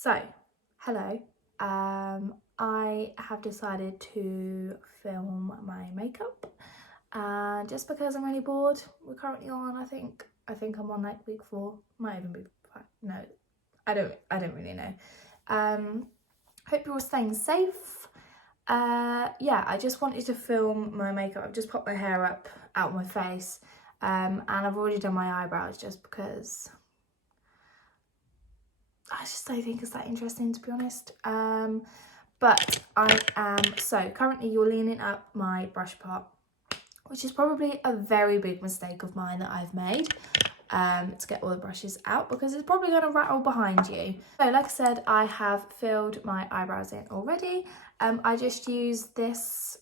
So, hello. I have decided to film my makeup, and just because I'm really bored, we're currently on. I think I'm on like week 4. Might even be 5. No, I don't really know. Hope you're all staying safe. Yeah, I just wanted to film my makeup. I've just popped my hair up out of my face, and I've already done my eyebrows just because I just don't think it's that interesting, to be honest. But I am, so currently you're leaning up my brush pot, which is probably a very big mistake of mine that I've made, to get all the brushes out, because it's probably going to rattle behind you. So like I said, I have filled my eyebrows in already. I just use this,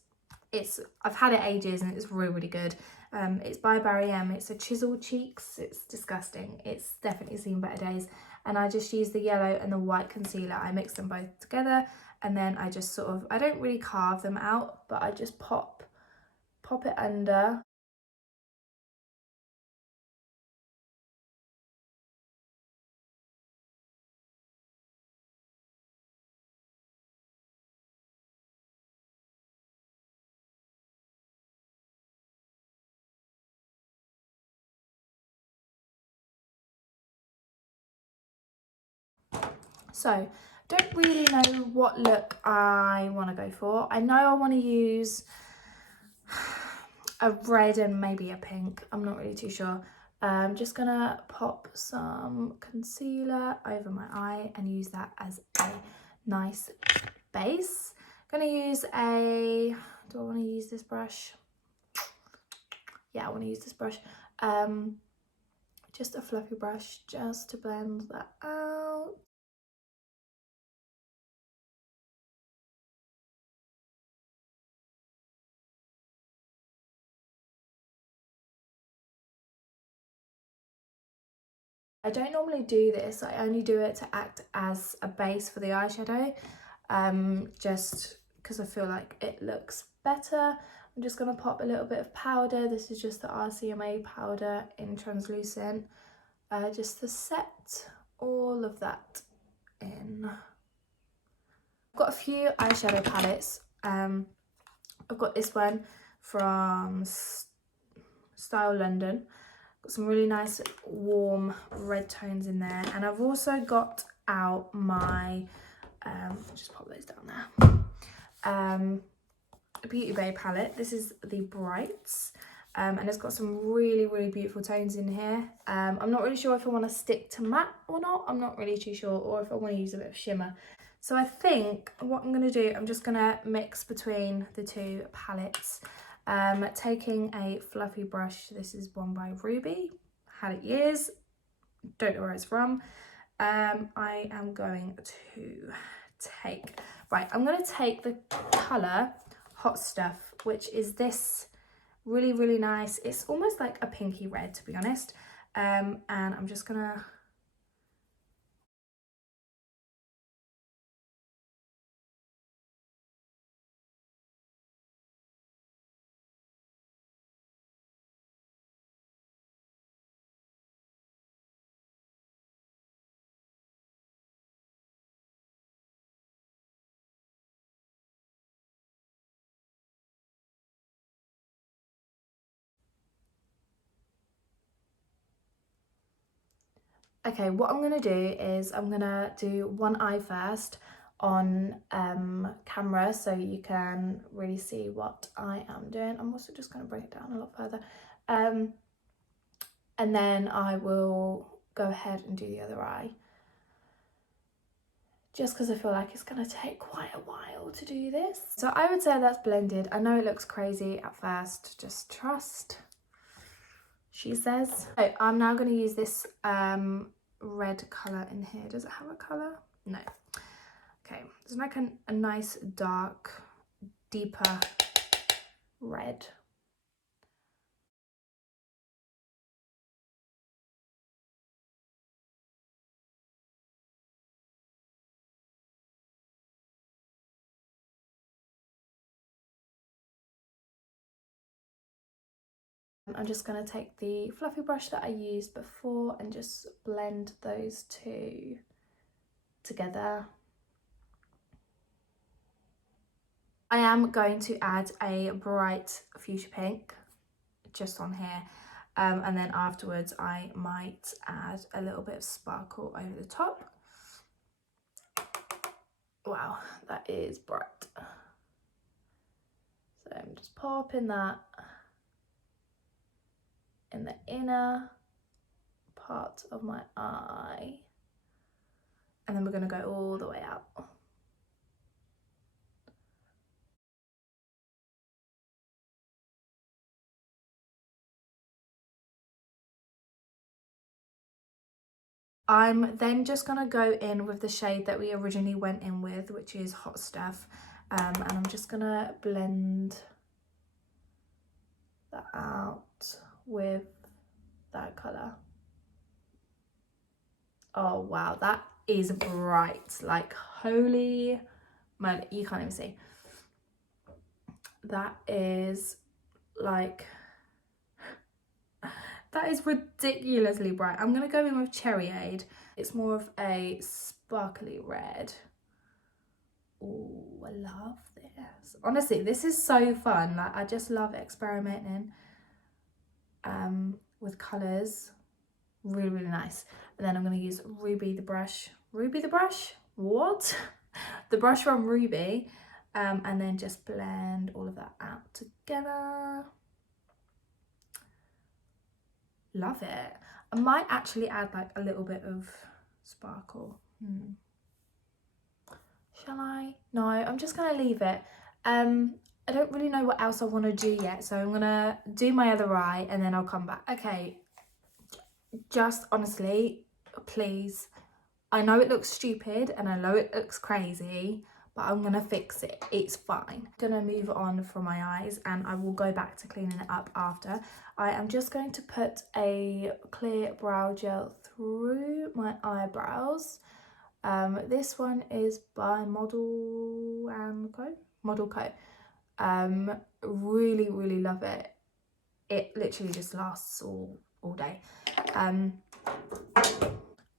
I've had it ages and it's really good. It's by Barry M. It's a chisel cheeks. It's disgusting. It's definitely seen better days. And I just use the yellow and the white concealer. I mix them both together, and then I just sort of, I don't really carve them out, but I just pop it under. So don't really know what look I want to go for. I know I want to use a red and maybe a pink. I'm not really too sure. I'm just gonna pop some concealer over my eye and use that as a nice base. I'm gonna use do I want to use this brush? Yeah, I want to use this brush. Just a fluffy brush just to blend that out. I don't normally do this. I only do it to act as a base for the eyeshadow, just because I feel like it looks better. I'm just going to pop a little bit of powder. This is just the RCMA powder in translucent, just to set all of that in. I've got a few eyeshadow palettes. I've got this one from Style London. Got some really nice warm red tones in there, and I've also got out my just pop those down there, Beauty Bay palette. This is the Brights, and it's got some really beautiful tones in here. I'm not really sure if I want to stick to matte or not. I'm not really too sure, or if I want to use a bit of shimmer. So I think what I'm going to do, I'm just going to mix between the two palettes. Taking a fluffy brush. This is one by Ruby. Had it years. Don't know where it's from. I am going to take, right, I'm going to take the colour Hot Stuff, which is this really nice, it's almost like a pinky red, to be honest. And I'm just going to okay, what I'm going to do is I'm going to do one eye first on camera, so you can really see what I am doing. I'm also just going to bring it down a lot further, and then I will go ahead and do the other eye, just because I feel like it's going to take quite a while to do this. So I would say that's blended. I know it looks crazy at first, just trust, she says. So I'm now going to use this red colour in here. Does it have a colour? No. Okay, it's like a nice dark, deeper red. I'm just going to take the fluffy brush that I used before and just blend those two together. I am going to add a bright fuchsia pink just on here, and then afterwards I might add a little bit of sparkle over the top. Wow, that is bright. So I'm just popping that in the inner part of my eye, and then we're going to go all the way out. I'm then just going to go in with the shade that we originally went in with, which is Hot Stuff, and I'm just going to blend that out with that colour. Oh wow, that is bright, like holy moly, you can't even see. That is like, that is ridiculously bright. I'm gonna go in with Cherryade. It's more of a sparkly red. Oh, I love this. Honestly, this is so fun. Like, I just love experimenting with colours. Really, really nice. And then I'm going to use Ruby the brush. Ruby the brush? What? The brush from Ruby. And then just blend all of that out together. Love it. I might actually add like a little bit of sparkle. Shall I? No, I'm just going to leave it. I don't really know what else I want to do yet. So I'm going to do my other eye and then I'll come back. Okay. Just honestly, please, I know it looks stupid and I know it looks crazy, but I'm gonna fix it. It's fine. I'm gonna move on from my eyes and I will go back to cleaning it up after. I am just going to put a clear brow gel through my eyebrows. This one is by Model Co. Really, really love it. It literally just lasts all day.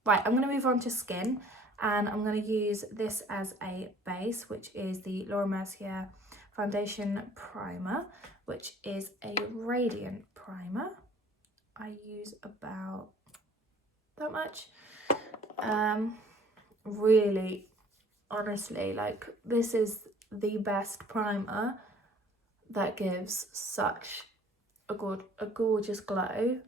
Right, I'm going to move on to skin, and I'm going to use this as a base, which is the Laura Mercier Foundation Primer, which is a radiant primer. I use about that much. Really, honestly, like, this is the best primer that gives such a gorgeous glow.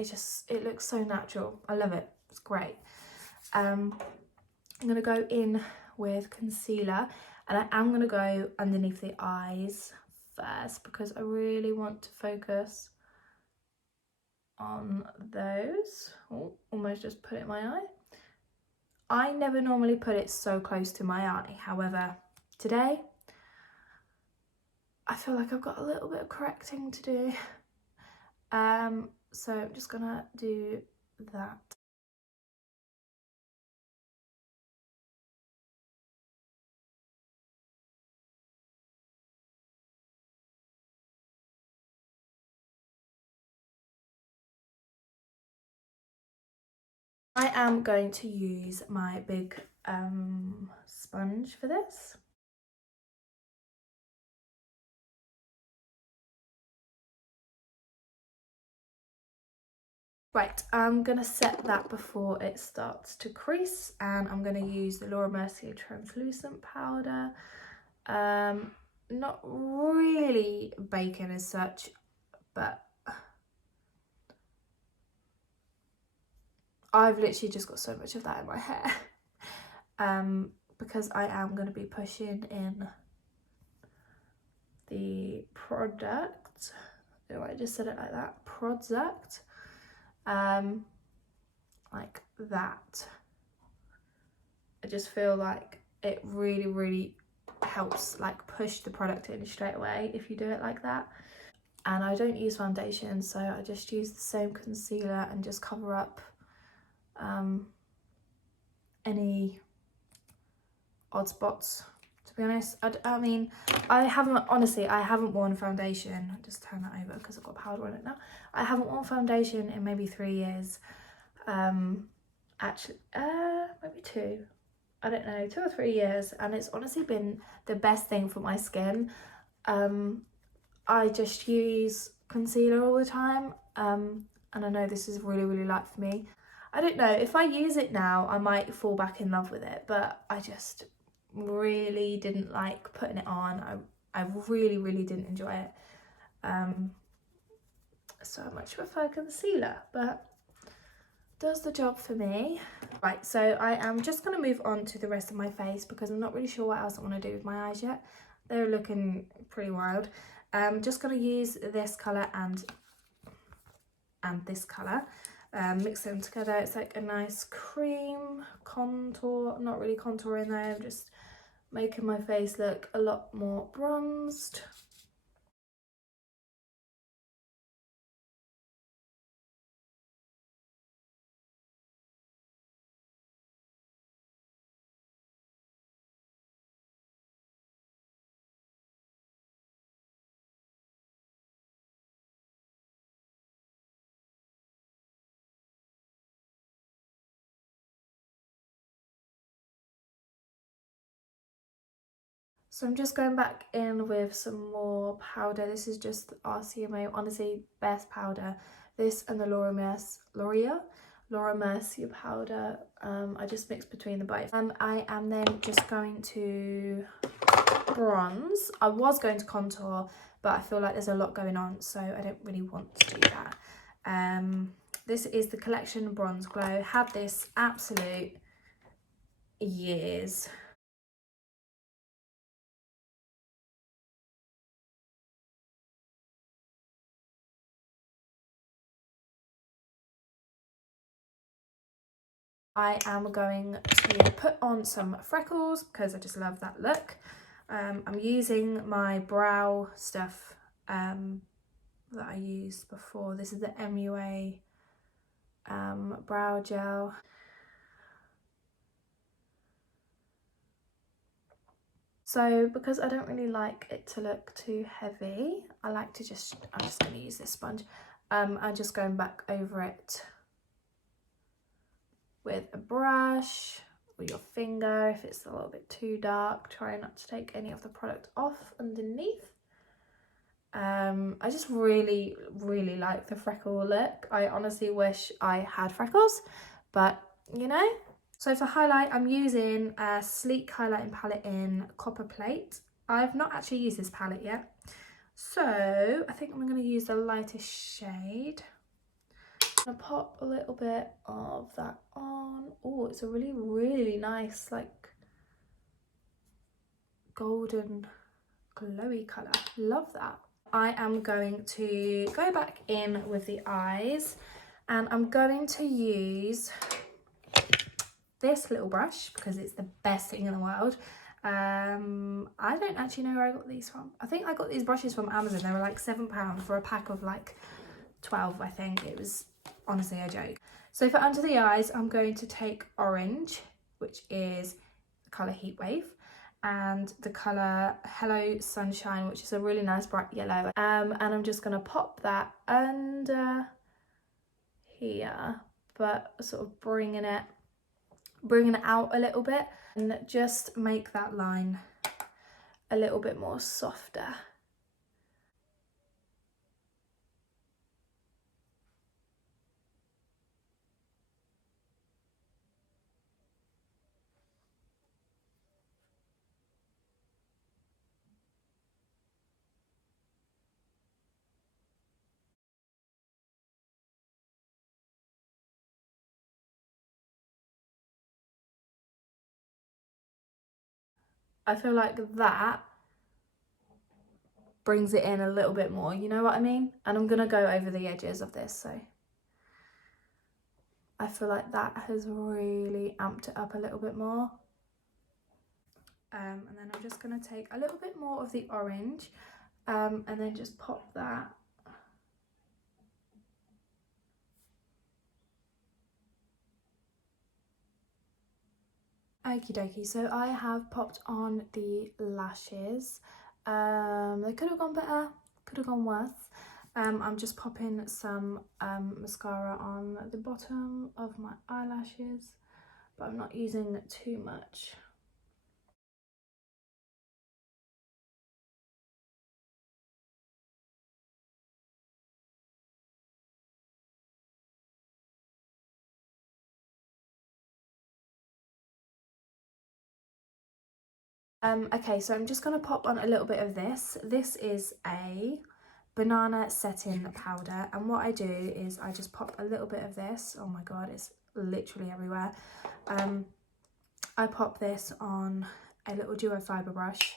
It looks so natural. I love it. It's great. I'm gonna go in with concealer, and I am gonna go underneath the eyes first because I really want to focus on those. Oh, almost just put it in my eye. I never normally put it so close to my eye. However, today I feel like I've got a little bit of correcting to do. So I'm just gonna do that. I am going to use my big sponge for this. Right, I'm going to set that before it starts to crease, and I'm going to use the Laura Mercier translucent powder. Not really baking as such, but I've literally just got so much of that in my hair. Because I am going to be pushing in the product. Oh, I just said it like that. Product. Like that. I just feel like it really, really helps like push the product in straight away if you do it like that. And I don't use foundation, so I just use the same concealer and just cover up any odd spots. To be honest, I mean, I haven't worn foundation. I'll just turn that over because I've got powder on it now. I haven't worn foundation in maybe 3 years. actually, maybe 2, I don't know, 2 or 3 years, and it's honestly been the best thing for my skin. I just use concealer all the time, and I know this is really light for me. I don't know, if I use it now I might fall back in love with it, but I just really didn't like putting it on. I really didn't enjoy it. So I much prefer concealer, but does the job for me. Right, so I am just going to move on to the rest of my face because I'm not really sure what else I want to do with my eyes yet. They're looking pretty wild. I'm just going to use this colour and this colour, mix them together. It's like a nice cream contour. I'm not really contouring though, I'm just making my face look a lot more bronzed. So I'm just going back in with some more powder. This is just RCMA, honestly, best powder. This and the Laura Mercier powder. I just mixed between the both. I am then just going to bronze. I was going to contour, but I feel like there's a lot going on, so I don't really want to do that. This is the Collection Bronze Glow. Had this absolute years. I am going to put on some freckles because I just love that look. I'm using my brow stuff that I used before. This is the MUA brow gel. So because I don't really like it to look too heavy, I'm just going to use this sponge. I'm just going back over it with a brush or your finger if it's a little bit too dark. Try not to take any of the product off underneath. I just really like the freckle look. I honestly wish I had freckles, but you know. So for highlight, I'm using a sleek highlighting palette in Copper Plate. I've not actually used this palette yet, so I think I'm going to use the lightest shade. I'm going to pop a little bit of that on. Oh, it's a really nice, like, golden glowy colour. Love that. I am going to go back in with the eyes, and I'm going to use this little brush because it's the best thing in the world. I don't actually know where I got these from. I think I got these brushes from Amazon. They were like £7 for a pack of like 12, I think. It was honestly a joke. So for under the eyes, I'm going to take orange, which is the colour Heatwave, and the colour Hello Sunshine, which is a really nice bright yellow. And I'm just going to pop that under here, but sort of bringing it out a little bit, and just make that line a little bit more softer. I feel like that brings it in a little bit more, you know what I mean? And I'm gonna go over the edges of this, so I feel like that has really amped it up a little bit more. And then I'm just gonna take a little bit more of the orange, and then just pop that Okie dokie, so I have popped on the lashes. They could have gone better, could have gone worse. I'm just popping some mascara on the bottom of my eyelashes, but I'm not using too much. Okay, so I'm just going to pop on a little bit of this. This is a banana setting powder, and what I do is I just pop a little bit of this. Oh my god, it's literally everywhere. I pop this on a little duo fibre brush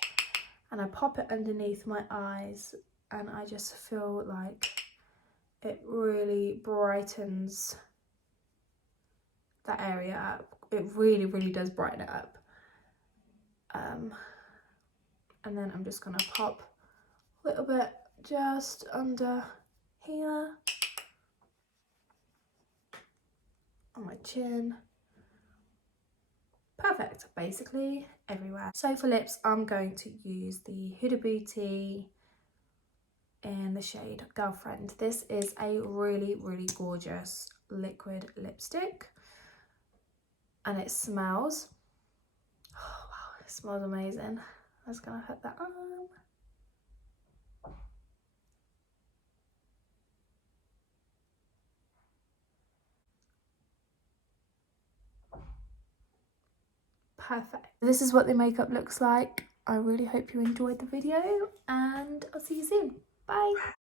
and I pop it underneath my eyes, and I just feel like it really brightens that area up. It really, really does brighten it up. And then I'm just going to pop a little bit just under here on my chin. Perfect, basically everywhere. So for lips, I'm going to use the Huda Beauty in the shade Girlfriend. This is a really, really gorgeous liquid lipstick, and it smells, oh wow, it smells amazing. I'm just gonna put that on. Perfect. This is what the makeup looks like. I really hope you enjoyed the video, and I'll see you soon. Bye.